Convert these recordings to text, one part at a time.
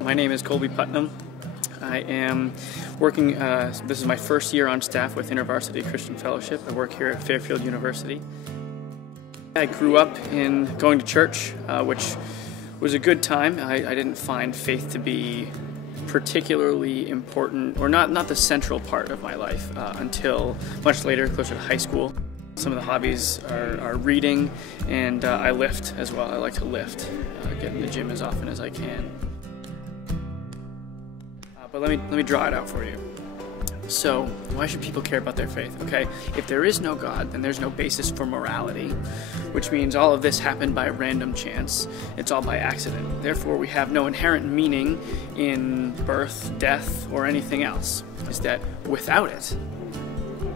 My name is Colby Putnam. I am working, this is my first year on staff with Intervarsity Christian Fellowship. I work here at Fairfield University. I grew up in going to church, which was a good time. I didn't find faith to be particularly important, or not the central part of my life until much later, closer to high school. Some of the hobbies are reading, and I lift as well. I like to lift, get in the gym as often as I can. But let me draw it out for you. So, why should people care about their faith? Okay, if there is no God, then there's no basis for morality, which means all of this happened by random chance. It's all by accident. Therefore, we have no inherent meaning in birth, death, or anything else. Is that without it,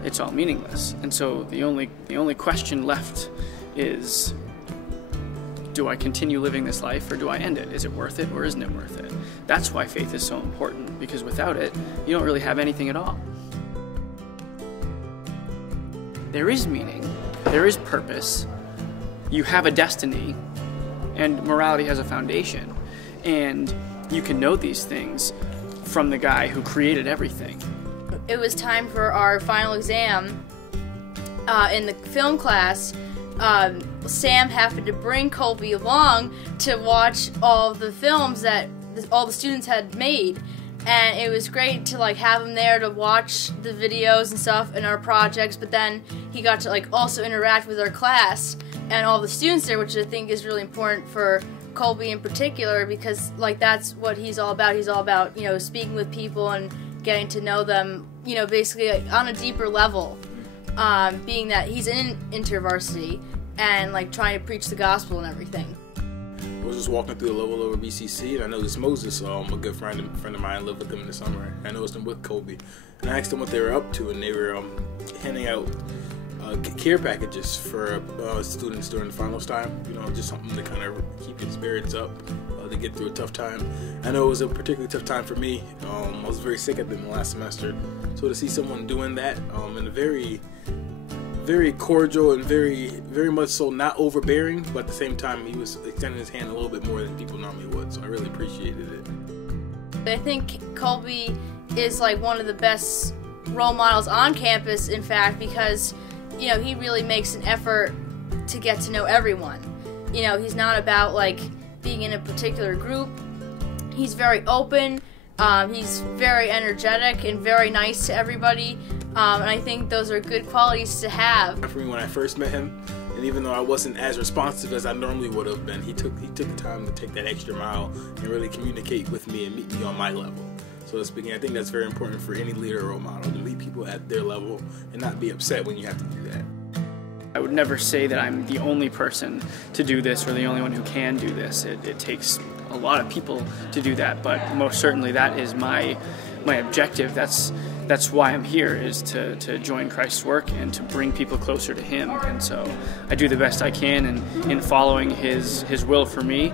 it's all meaningless. And so the only question left is, do I continue living this life, or do I end it? Is it worth it, or isn't it worth it? That's why faith is so important, because without it, you don't really have anything at all. There is meaning, there is purpose, you have a destiny, and morality has a foundation. And you can know these things from the guy who created everything. It was time for our final exam in the film class. Sam happened to bring Colby along to watch all the films that all the students had made, and it was great to have him there to watch the videos and stuff and our projects. But then he got to also interact with our class and all the students there, which I think is really important for Colby in particular, because that's what he's all about. He's all about speaking with people and getting to know them, basically on a deeper level. Being that he's in InterVarsity and trying to preach the gospel and everything. I was just walking through the level over BCC, and I noticed Moses, a good friend of mine, lived with them in the summer. I noticed him with Colby, and I asked them what they were up to, and they were handing out care packages for students during the finals time. Just something to kind of keep your spirits up, to get through a tough time. I know it was a particularly tough time for me. I was very sick at the last semester, so to see someone doing that in a very cordial and very much so not overbearing, but at the same time he was extending his hand a little bit more than people normally would, so I really appreciated it. I think Colby is one of the best role models on campus, in fact, because he really makes an effort to get to know everyone. He's not about being in a particular group. He's very open. He's very energetic and very nice to everybody, and I think those are good qualities to have. For me, when I first met him, and even though I wasn't as responsive as I normally would have been, he took the time to take that extra mile and really communicate with me and meet me on my level. So speaking, I think that's very important for any leader or role model, to meet people at their level and not be upset when you have to do that. I would never say that I'm the only person to do this or the only one who can do this. It takes a lot of people to do that, but most certainly that is my objective. That's why I'm here, is to join Christ's work and to bring people closer to Him. And so I do the best I can in following His will for me,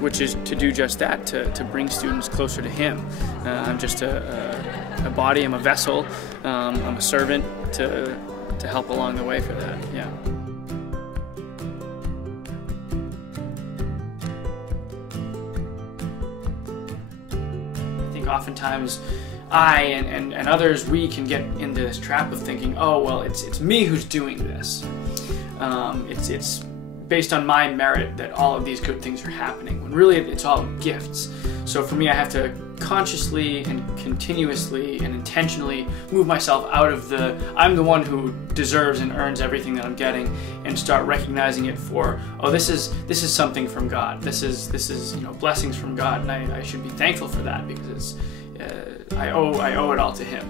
which is to do just that, to bring students closer to Him. I'm just a body, I'm a vessel, I'm a servant to help along the way for that, yeah. I think oftentimes I and others, we can get into this trap of thinking, oh, well, it's me who's doing this. It's based on my merit that all of these good things are happening, when really it's all gifts. So for me, I have to consciously and continuously and intentionally move myself out of I'm the one who deserves and earns everything that I'm getting, and start recognizing it for, oh, this is something from God. This is blessings from God, and I should be thankful for that, because it's I owe it all to Him.